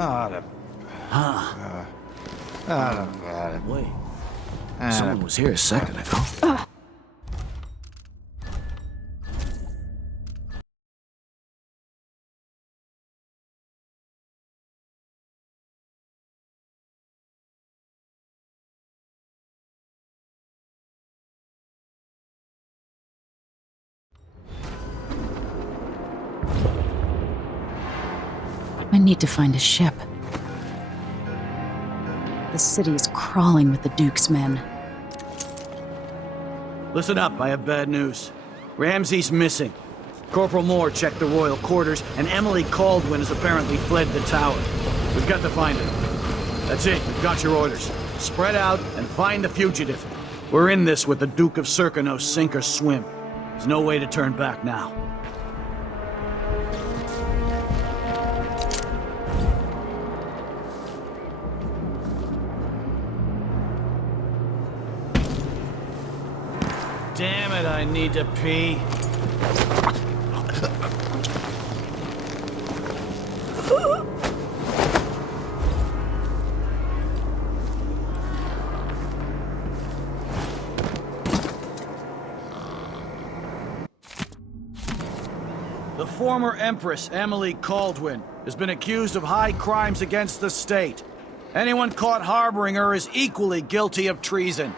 Huh. Wait. Someone was here a second ago. I need to find a ship. The city is crawling with the Duke's men. Listen up, I have bad news. Ramsey's missing. Corporal Moore checked the royal quarters, and Emily Caldwin has apparently fled the tower. We've got to find her. That's it, you've got your orders. Spread out and find the fugitive. We're in this with the Duke of Serkino, sink or swim. There's no way to turn back now. Damn it, I need to pee. The former Empress, Emily Caldwin, has been accused of high crimes against the state. Anyone caught harboring her is equally guilty of treason.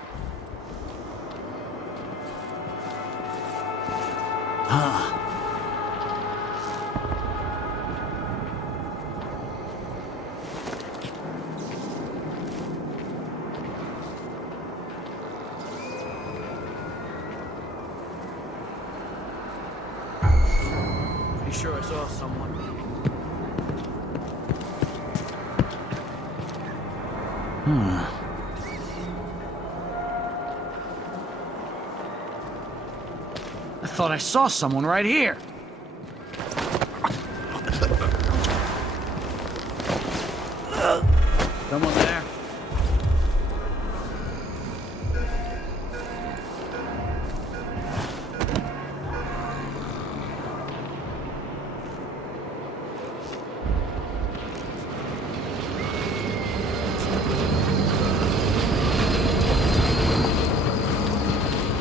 Pretty sure I saw someone. I thought I saw someone right here. Someone there?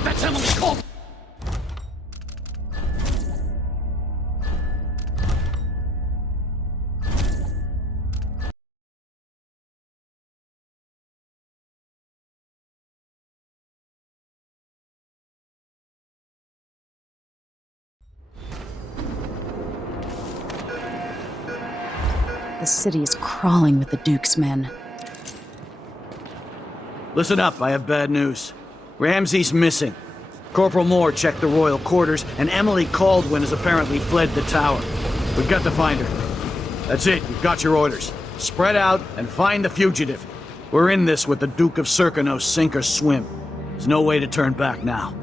That's Emily Caldwin! The city is crawling with the Duke's men. Listen up, I have bad news. Ramsey's missing. Corporal Moore checked the royal quarters, and Emily Caldwin has apparently fled the tower. We've got to find her. That's it, you've got your orders. Spread out and find the fugitive. We're in this with the Duke of Serkino, sink or swim. There's no way to turn back now.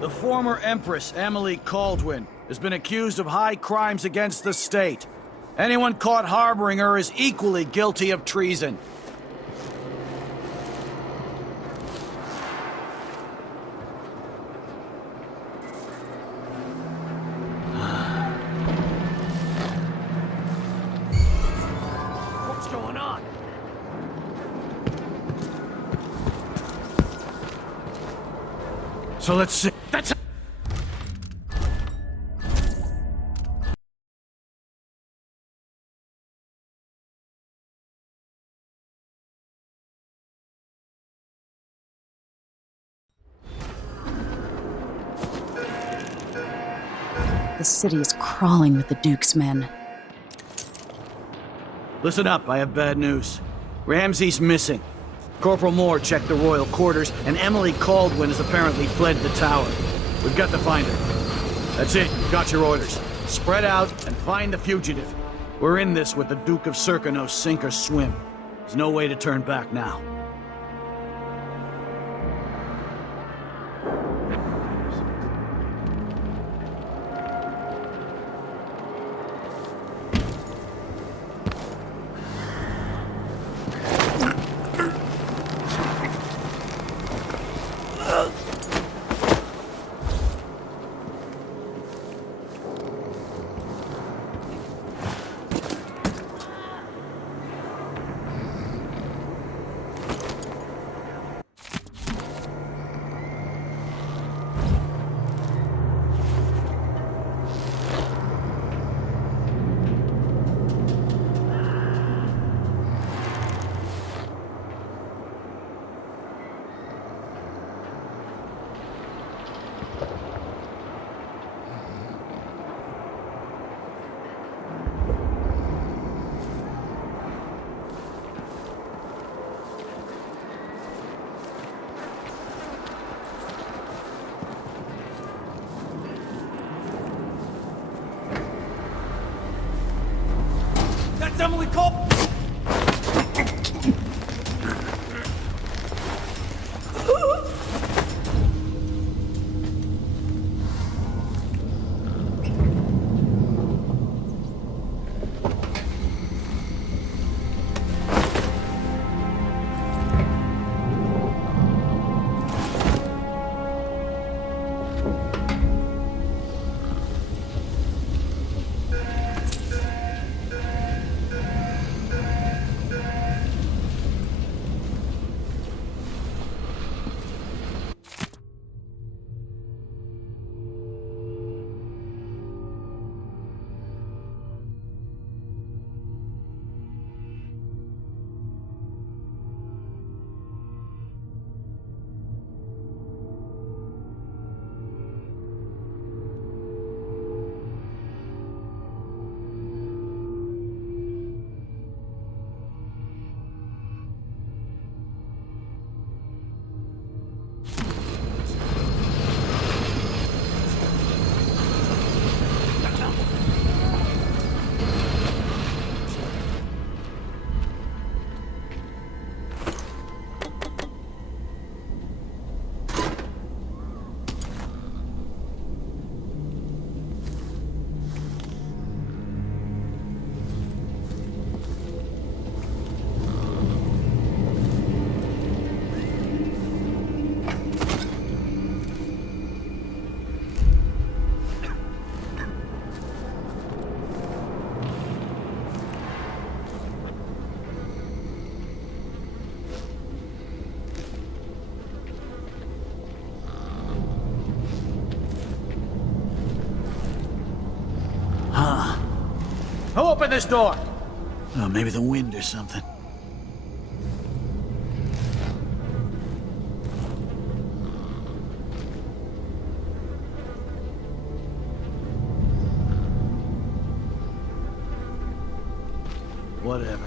The former Empress, Emily Caldwin, has been accused of high crimes against the state. Anyone caught harboring her is equally guilty of treason. What's going on? So let's see. That's The city is crawling with the Duke's men. Listen up, I have bad news. Ramsey's missing. Corporal Moore checked the royal quarters, and Emily Caldwin has apparently fled the tower. We've got to find her. That's it, you've got your orders. Spread out and find the fugitive. We're in this with the Duke of Serkino, sink or swim. There's no way to turn back now. That's Emily Cole! Who opened this door? Oh, maybe the wind or something. Whatever.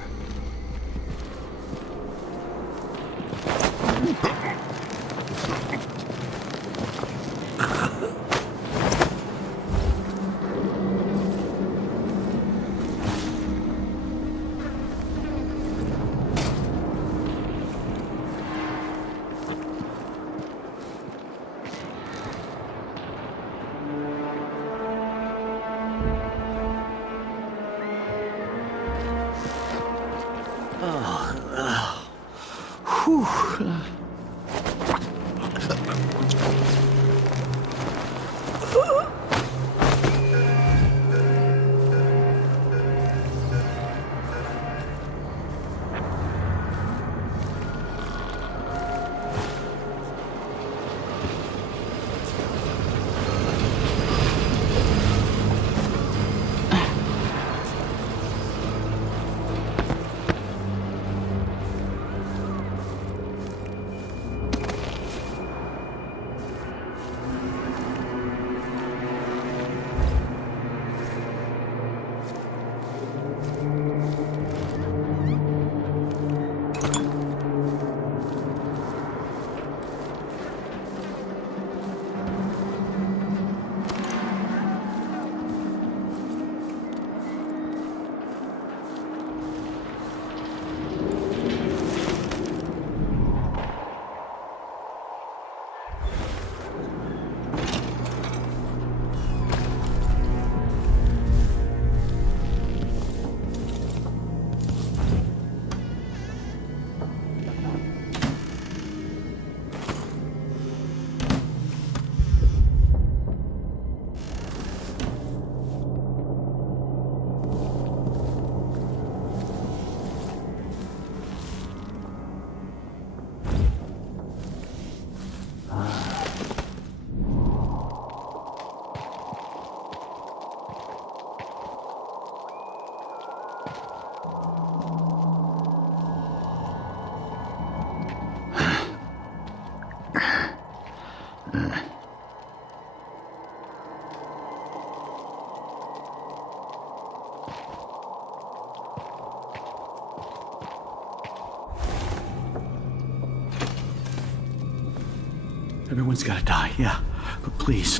Everyone's gotta die, yeah. But please.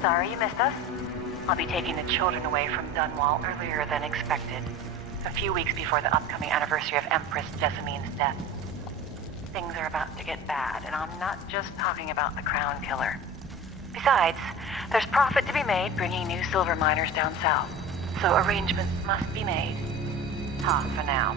Sorry you missed us. I'll be taking the children away from Dunwall earlier than expected. A few weeks before the upcoming anniversary of Empress Jessamine's death. Things are about to get bad, and I'm not just talking about the Crown Killer. Besides, there's profit to be made bringing new silver miners down south. So arrangements must be made. Ha, for now.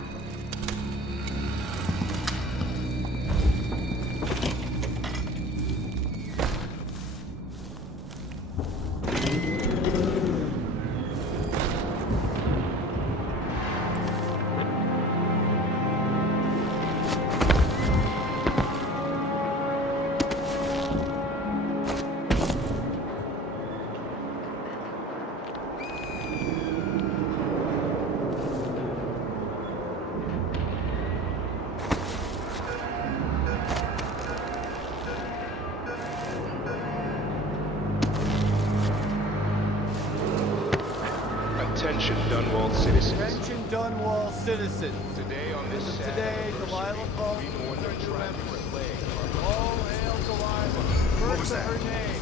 Attention, Dunwall citizens. Attention, Dunwall citizens. Today on this Today, Delilah calls we for mourn her the new tragic empress. plague. All hail Delilah. First of her name.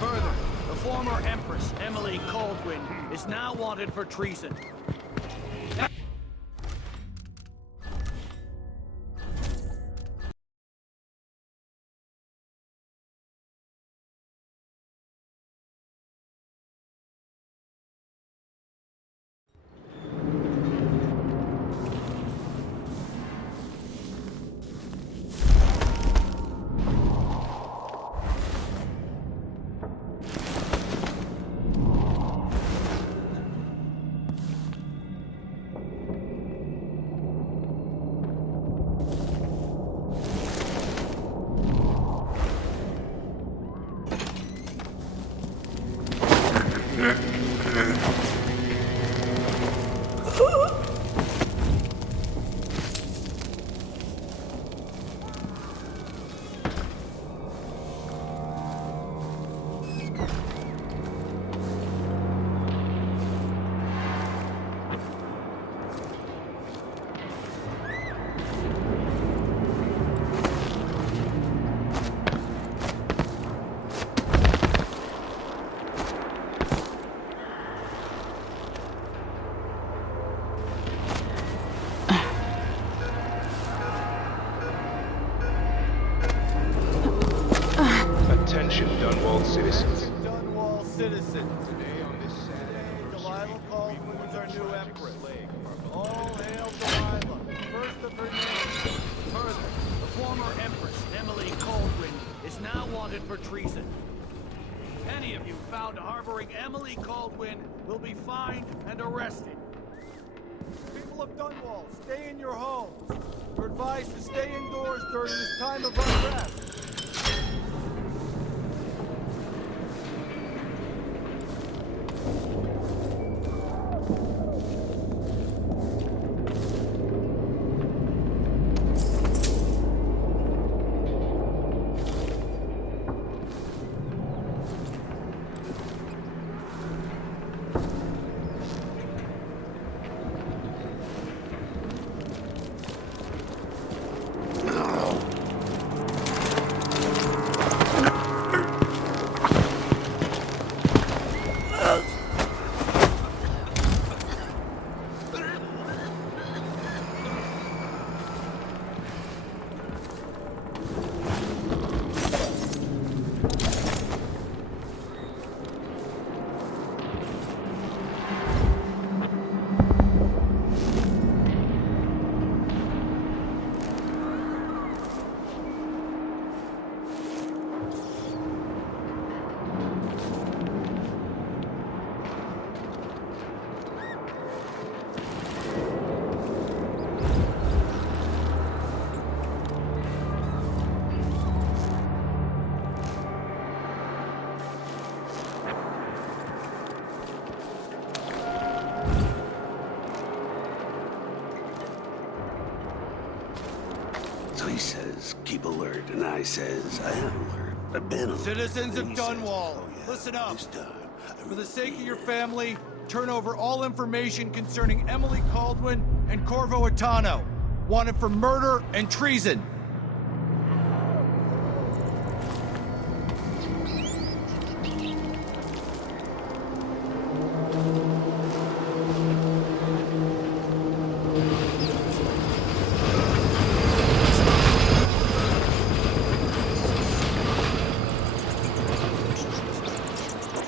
Further, the former Empress, Emily Caldwin, is now wanted for treason. Attention, Dunwall citizens. Dunwall citizens. Today on this Today, Delilah Caldwin is our new tragic empress. plague. All hail Delilah. First of her name. Further, the former Empress, Emily Caldwin, is now wanted for treason. Any of you found harboring Emily Caldwin will be fined and arrested. People of Dunwall, stay in your homes. You're advised to stay indoors during this time of unrest. So he says, keep alert, and I says, I am alert. I've been alert. Citizens And of he says, Dunwall, "Oh, yeah, listen up. this time, I For the sake of really your mean it." family, turn over all information concerning Emily Caldwin and Corvo Atano, wanted for murder and treason.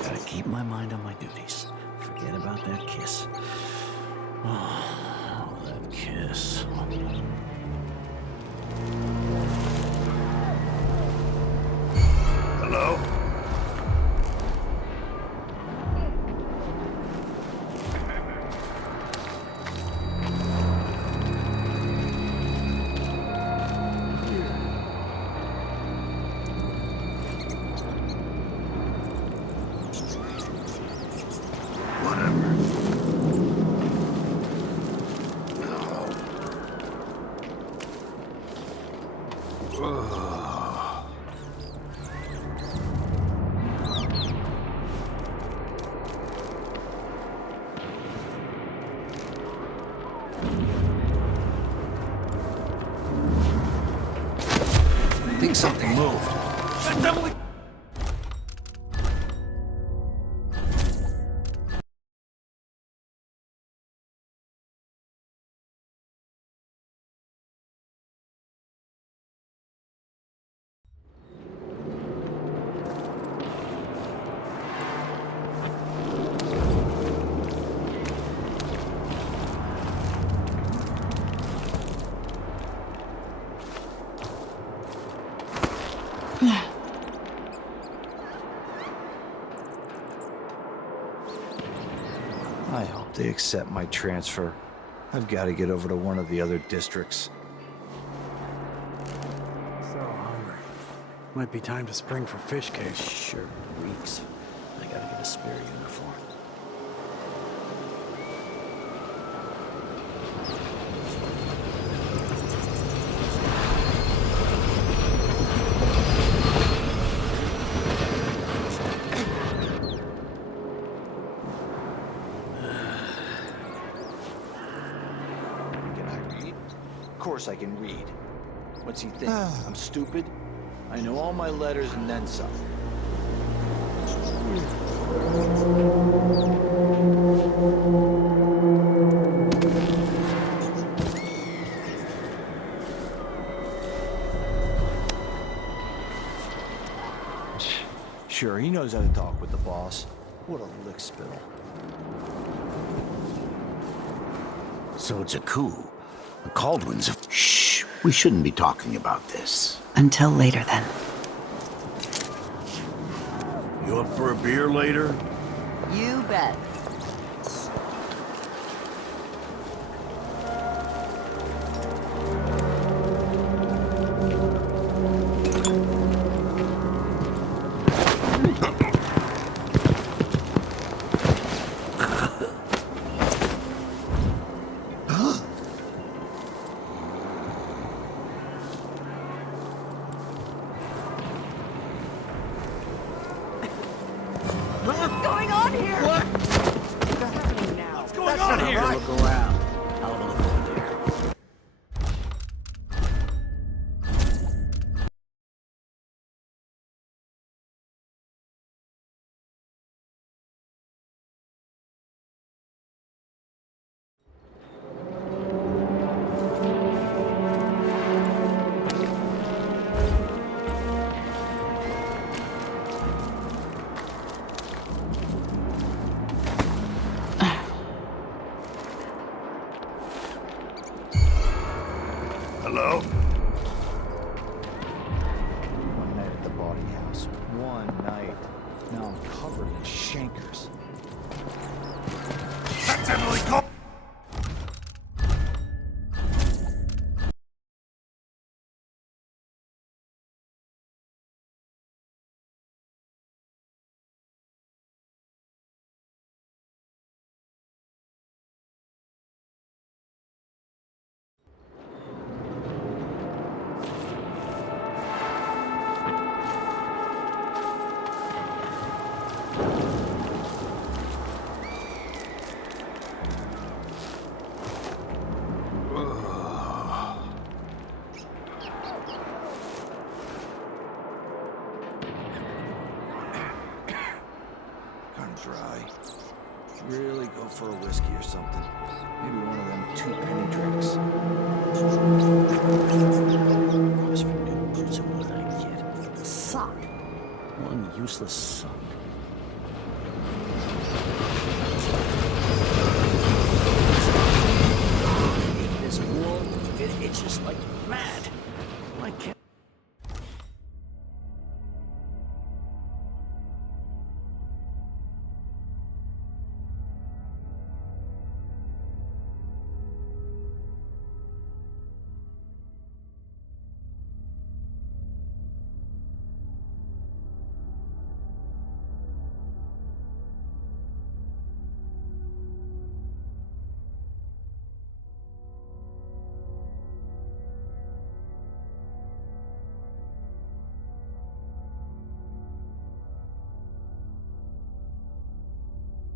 Gotta keep my mind on my duties. Forget about that kiss. Oh, that kiss. Hello? Whatever. I think something moved. That's Emily! I hope they accept my transfer. I've got to get over to one of the other districts. So hungry. Might be time to spring for fish cake. Sure reeks. I gotta get a spare uniform. Can I read? Of course I can read. What's he think? I'm stupid? I know all my letters and then some. Sure, he knows how to talk with the boss. What a lick spittle. So it's a coup. The Caldwins have... Shh. We shouldn't be talking about this. Until later, then. You up for a beer later? You bet. What's going on here? What? What's happening now? What's going on here? Look around. Hell of a look over there. Hello? One night at the body house. One night. Now I'm covered in shankers. That's Emily Caldwin! Go for a whiskey or something. Maybe one of them 2-penny drinks. Promise for new boots, and what did I get? A sock. One useless sock. This wool, it itches like mad. Why can't...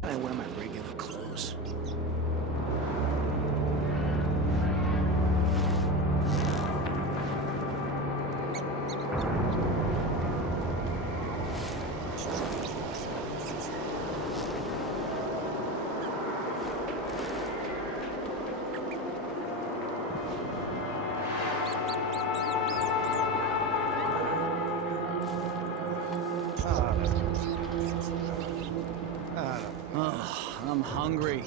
I wear my regular clothes. Oh, I'm hungry.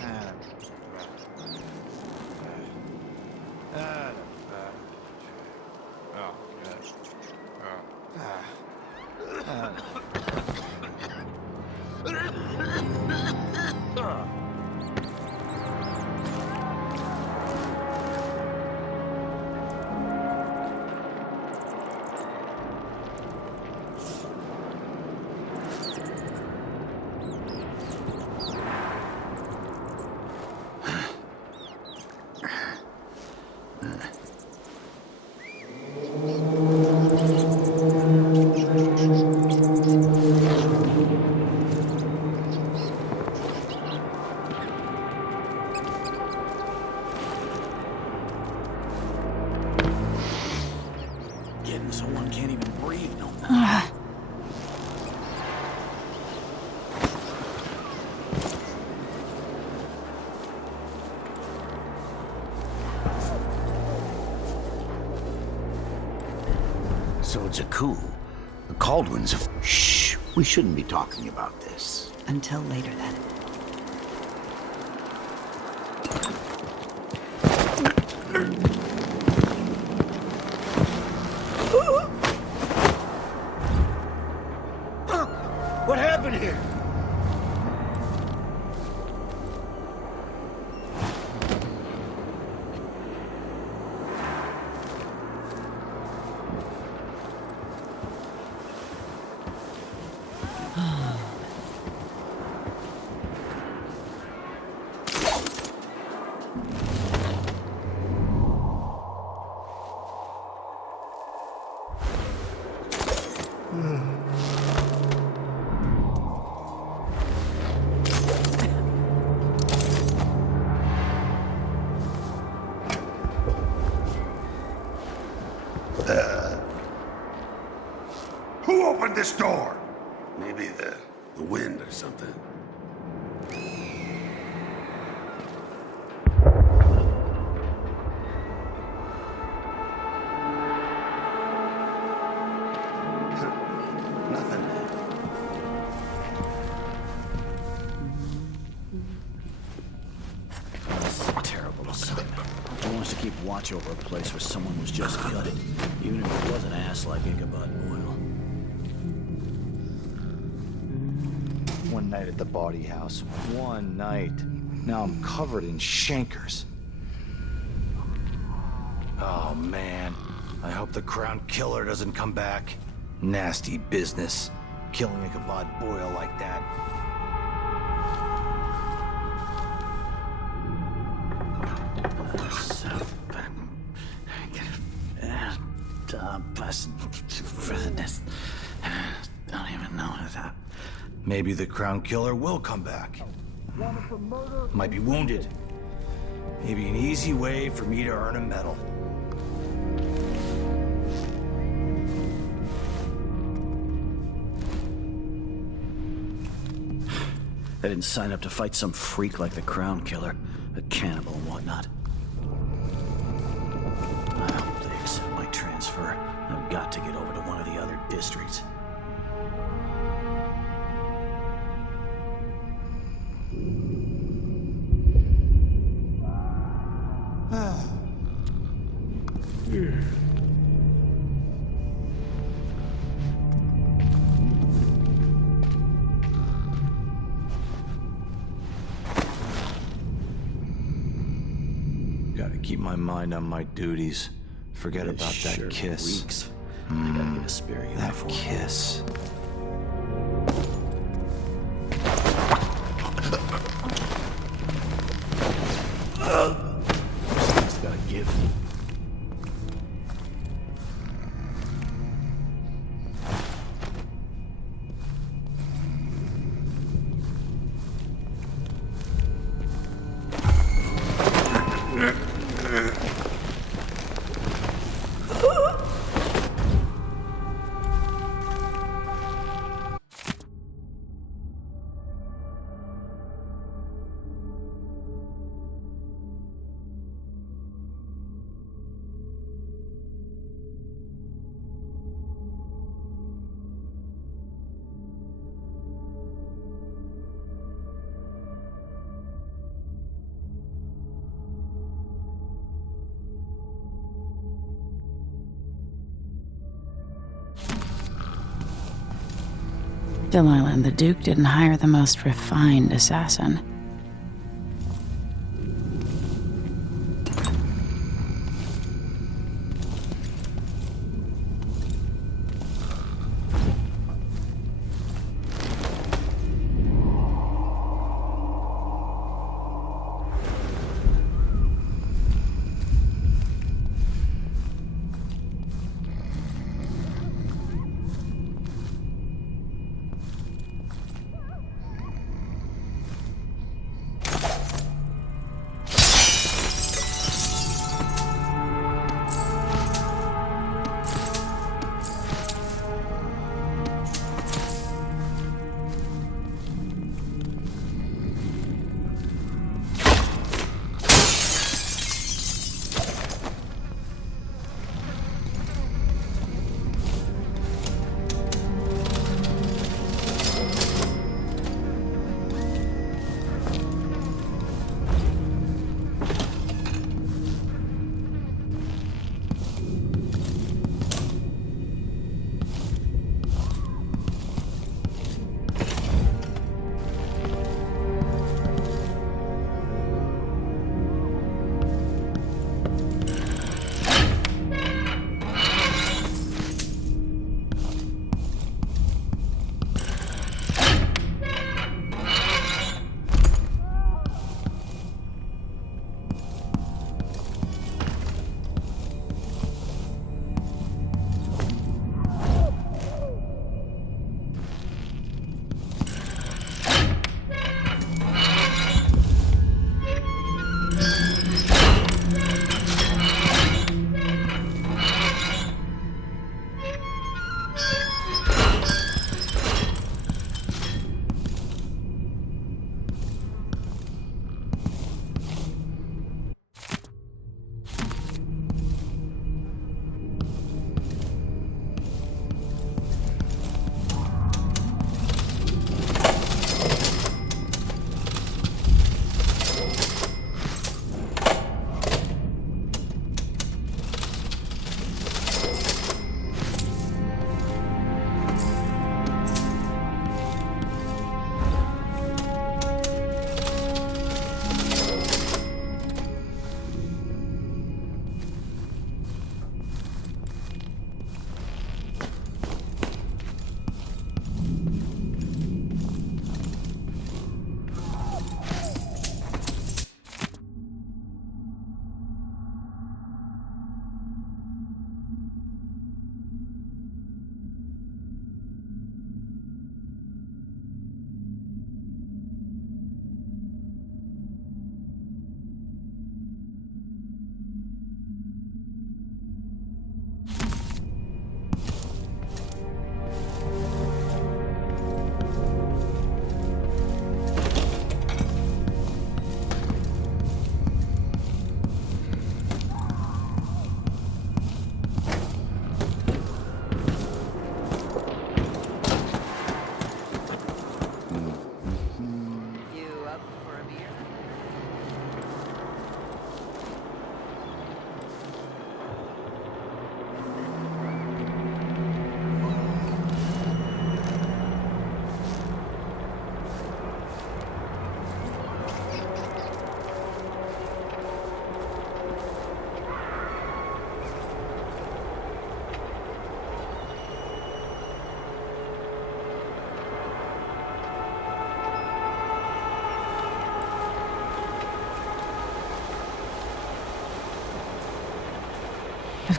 Getting so one can't even breathe no more. So it's a coup. The Caldwins have... Shh. We shouldn't be talking about this. Until later, then. What happened here? Who opened this door? Maybe the wind or something. Nothing. This is a terrible assignment. Who wants to keep watch over a place where someone was just gutted, even if it was an ass like Ichabod Boyle? One night at the body house. One night. Now I'm covered in chancres. Oh, man. I hope the Crown Killer doesn't come back. Nasty business. Killing Ichabod Boyle like that. Don't even know that. Maybe the Crown Killer will come back. Might be wounded. Maybe an easy way for me to earn a medal. I didn't sign up to fight some freak like the Crown Killer, a cannibal and whatnot. I hope they accept my transfer. I've got to get over to one of the other districts. Gotta keep my mind on my duties. Forget about that kiss. Weeks. I gotta get a spare That uniform. kiss. Something's gotta give. Delilah and the Duke didn't hire the most refined assassin.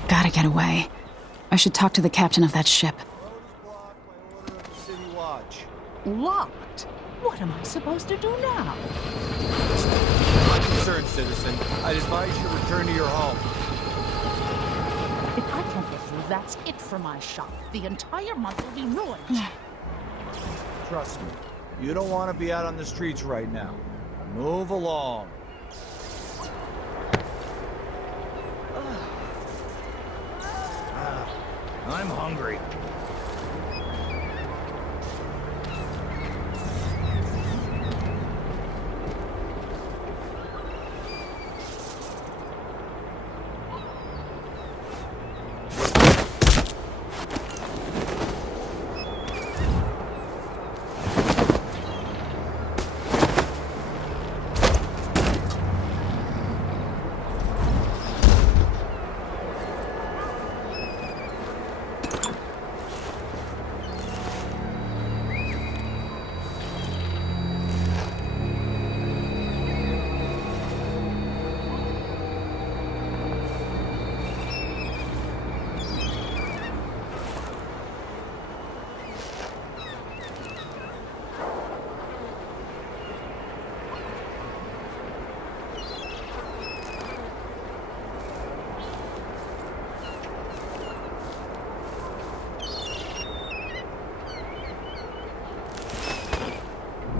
I've got to get away. I should talk to the captain of that ship. Road is blocked by order of the City Watch. Locked? What am I supposed to do now? Not concerned, citizen. I'd advise you return to your home. If I can't get through, that's it for my shop. The entire month will be ruined. Trust me. You don't want to be out on the streets right now. Move along. I'm hungry.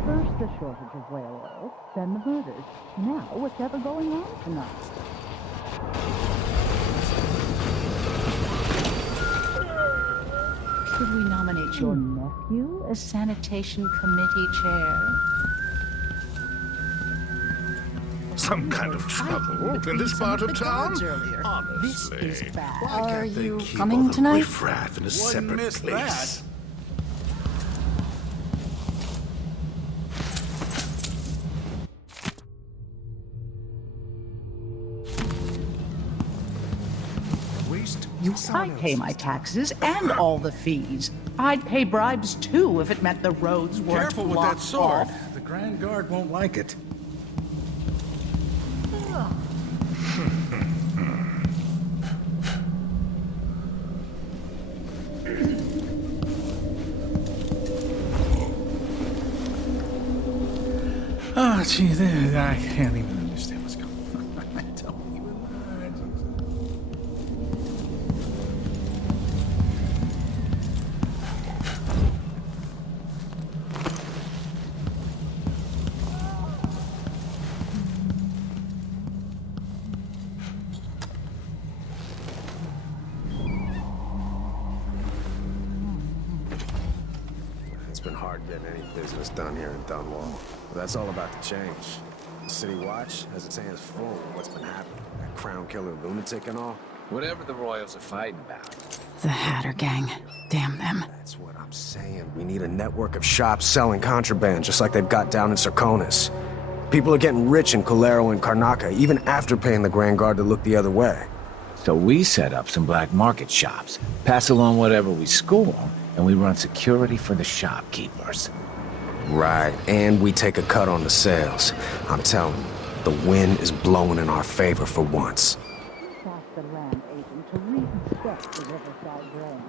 First the shortage of whale oil, then the murders. Now what's ever going on tonight? Should we nominate your nephew as sanitation committee chair? Some kind of trouble in this part of town? Honestly, This is bad. why can't Are they you keep coming all the tonight? riffraff in a separate miss place? I pay my taxes and all the fees. I'd pay bribes too if it meant the roads weren't Careful with blocked that sword. off. The Grand Guard won't like it. Oh, gee, I can't even understand what's going on. I don't even know. It's been hard getting any business done here in Dunwall. But that's all about to change. The City Watch has its hands full with what's been happening. That crown killer lunatic and all. Whatever the Royals are fighting about. The Hatter Gang. Damn them. That's what I'm saying. We need a network of shops selling contraband, just like they've got down in Sarkonis. People are getting rich in Calero and Karnaca, even after paying the Grand Guard to look the other way. So we set up some black market shops, pass along whatever we score, and we run security for the shopkeepers. Right, and we take a cut on the sales. I'm telling you, the wind is blowing in our favor for once. Ask the land agent to reinspect the Riverside Range.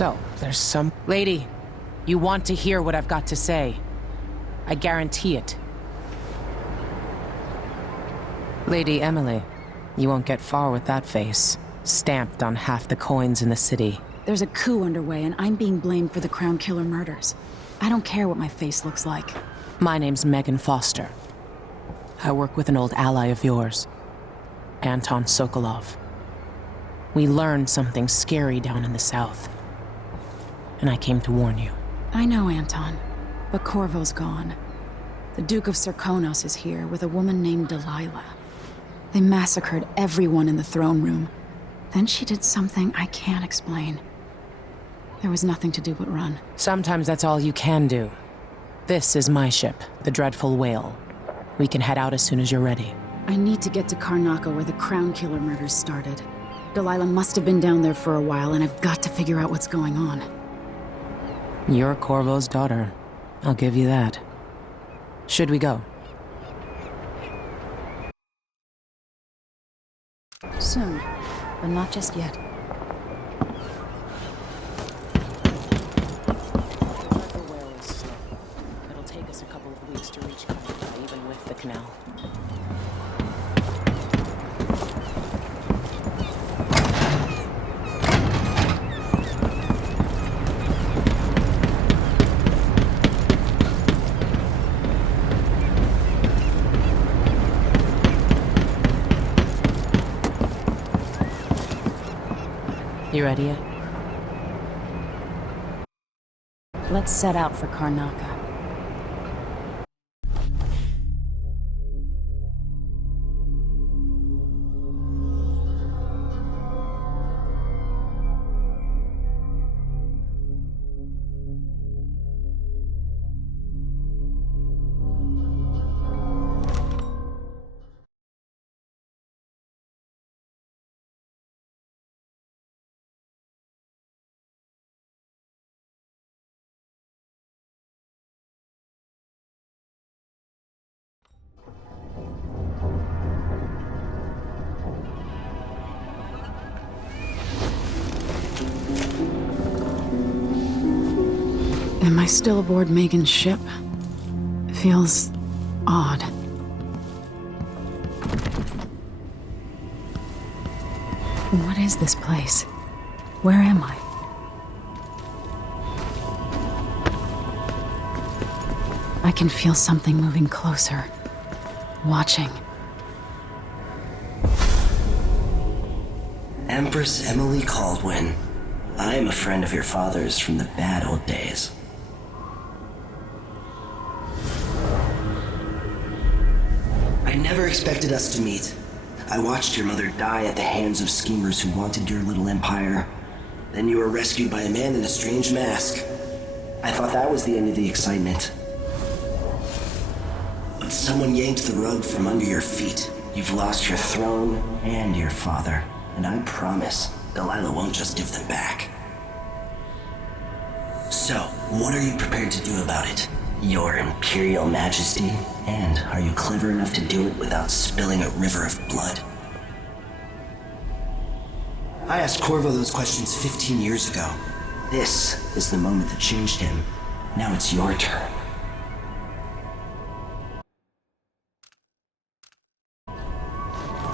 So, there's some... Lady, you want to hear what I've got to say. I guarantee it. Lady Emily, you won't get far with that face. Stamped on half the coins in the city. There's a coup underway, and I'm being blamed for the Crown Killer murders. I don't care what my face looks like. My name's Megan Foster. I work with an old ally of yours, Anton Sokolov. We learned something scary down in the south, and I came to warn you. I know, Anton, but Corvo's gone. The Duke of Serkonos is here with a woman named Delilah. They massacred everyone in the throne room. Then she did something I can't explain. There was nothing to do but run. Sometimes that's all you can do. This is my ship, the Dreadful Whale. We can head out as soon as you're ready. I need to get to Karnaca where the Crown Killer murders started. Delilah must have been down there for a while, and I've got to figure out what's going on. You're Corvo's daughter. I'll give you that. Should we go? Soon, but not just yet. It'll take us a couple of weeks to reach Karnaca, even with the canal. You ready yet? Let's set out for Karnaca. Am I still aboard Megan's ship? It feels odd. What is this place? Where am I? I can feel something moving closer. Watching. Empress Emily Caldwin. I'm a friend of your father's from the bad old days. I never expected us to meet. I watched your mother die at the hands of schemers who wanted your little empire. Then you were rescued by a man in a strange mask. I thought that was the end of the excitement. But someone yanked the rug from under your feet. You've lost your throne and your father. And I promise, Delilah won't just give them back. So, what are you prepared to do about it? Your Imperial Majesty? And are you clever enough to do it without spilling a river of blood? I asked Corvo those questions 15 years ago. This is the moment that changed him. Now it's your turn.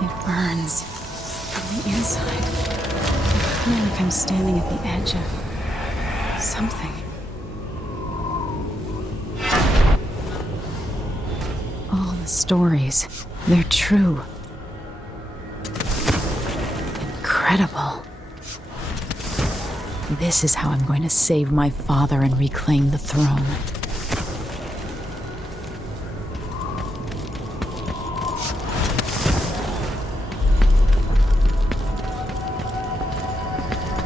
It burns from the inside. I feel like I'm standing at the edge of something. All the stories, they're true. Incredible. This is how I'm going to save my father and reclaim the throne.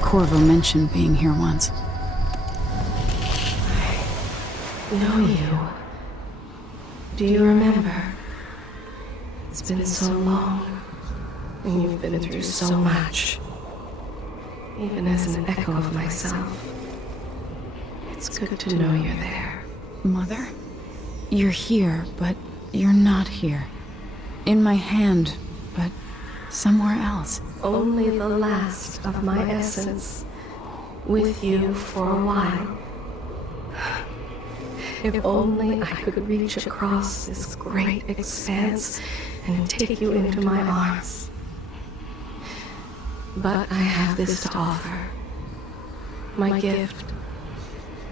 Corvo mentioned being here once. I know you. Do you remember? It's been so long, and you've been through so much. Even as an echo of myself, it's good to know you're there. Mother? You're here, but you're not here. In my hand, but somewhere else. Only the last of my essence. with you for a while. If only I could reach across this great expanse and take you into my arms. But I have this to offer. My gift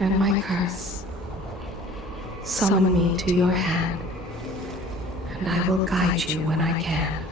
and my curse. Summon me to your hand, and I will guide you when I can.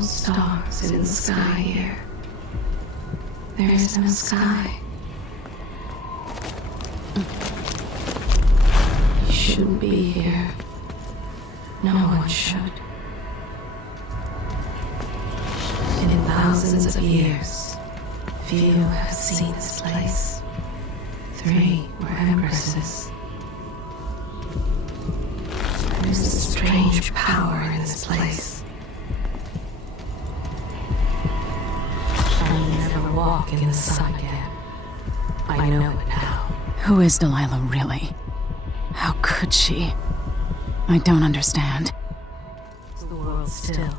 Stars in the sky here. There is no sky. You shouldn't be here. No one should. In thousands of years, few have seen this place. 3 were empresses. There's a strange power in this place. Walk in the sun again. I know it now. Who is Delilah really? How could she? I don't understand. The world still.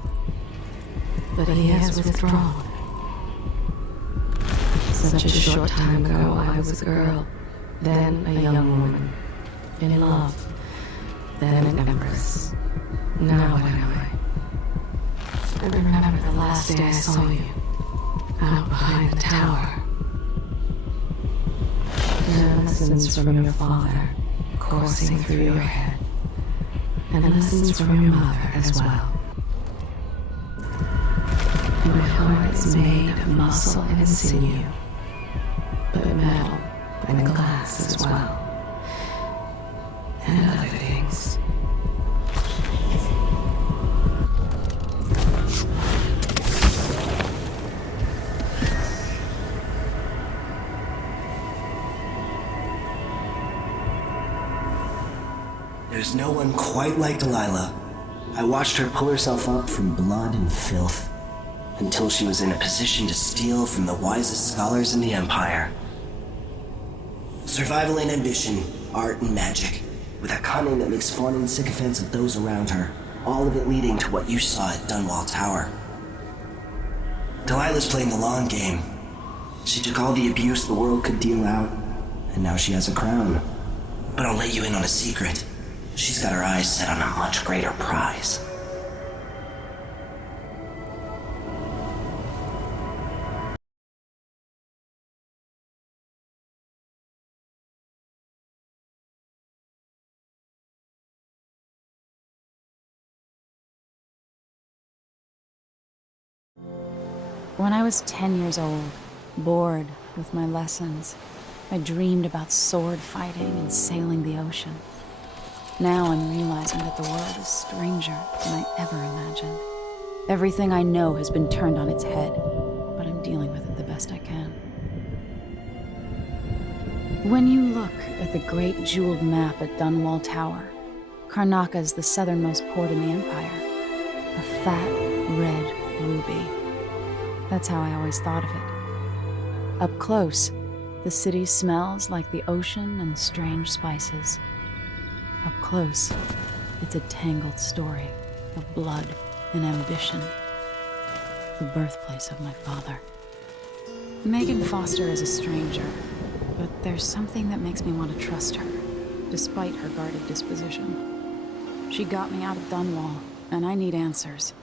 But he has withdrawn. Such a short time ago, I was a girl, then a young woman, in love, then an empress. Now what am I? I remember the last day I saw you. Out behind the tower. Lessons from your father coursing through your head, and lessons from your mother as well. My heart is made of muscle and sinew, but metal and glass as well, and other things. There's no one quite like Delilah. I watched her pull herself up from blood and filth until she was in a position to steal from the wisest scholars in the Empire. Survival and ambition, art and magic, with a cunning that makes fawning sycophants of those around her, all of it leading to what you saw at Dunwall Tower. Delilah's playing the long game. She took all the abuse the world could deal out, and now she has a crown. But I'll let you in on a secret. She's got her eyes set on a much greater prize. When I was 10 years old, bored with my lessons, I dreamed about sword fighting and sailing the ocean. Now I'm realizing that the world is stranger than I ever imagined. Everything I know has been turned on its head, but I'm dealing with it the best I can. When you look at the great jeweled map at Dunwall Tower, Karnaka's the southernmost port in the Empire. A fat, red ruby. That's how I always thought of it. Up close, the city smells like the ocean and strange spices. Up close, it's a tangled story of blood and ambition. The birthplace of my father. Megan Foster is a stranger, but there's something that makes me want to trust her, despite her guarded disposition. She got me out of Dunwall, and I need answers.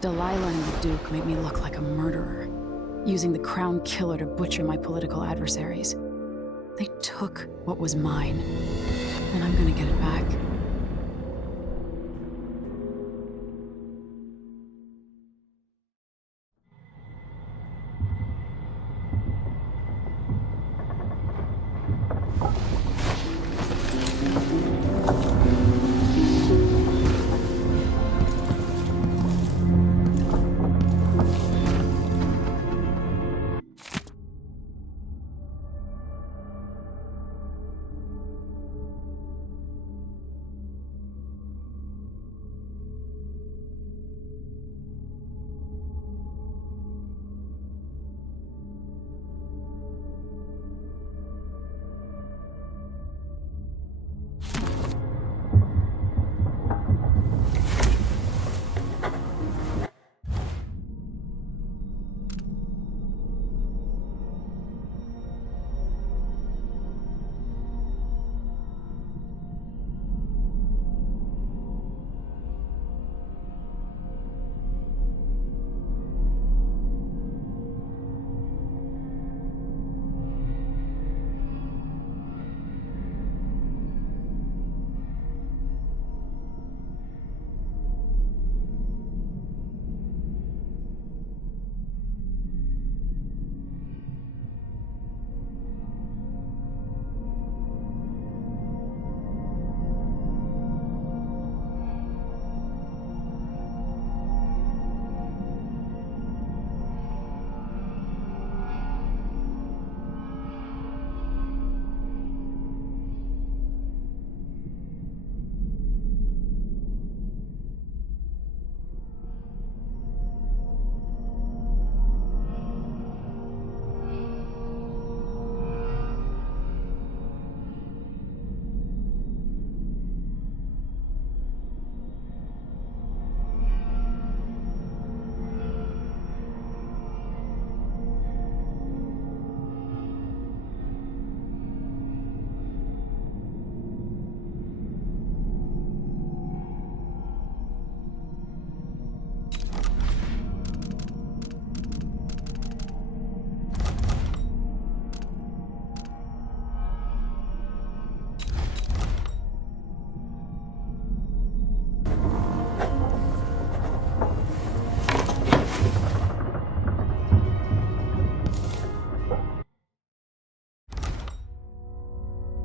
Delilah and the Duke made me look like a murderer, using the Crown Killer to butcher my political adversaries. They took what was mine, and I'm gonna get it back.